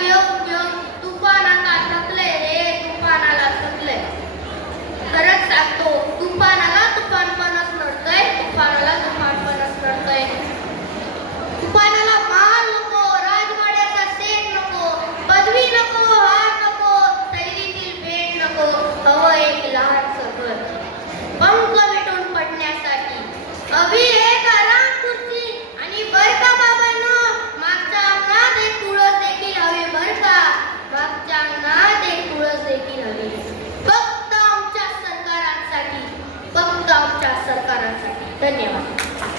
घेऊन घेऊन तुफान आता थकले रे, तुफानाला थकले. खरंच सांगतो, तुफानाला तुफानपणच नडतंय, तुफानाला तुफानपणच नडतंय. तुफानाला माल नको, राजवाड्याचा सेट नको, पदवी नको, हार नको, थैलीतील भेट नको, हवं एक लहानसं घर पंख मिटून पडण्यासाठी.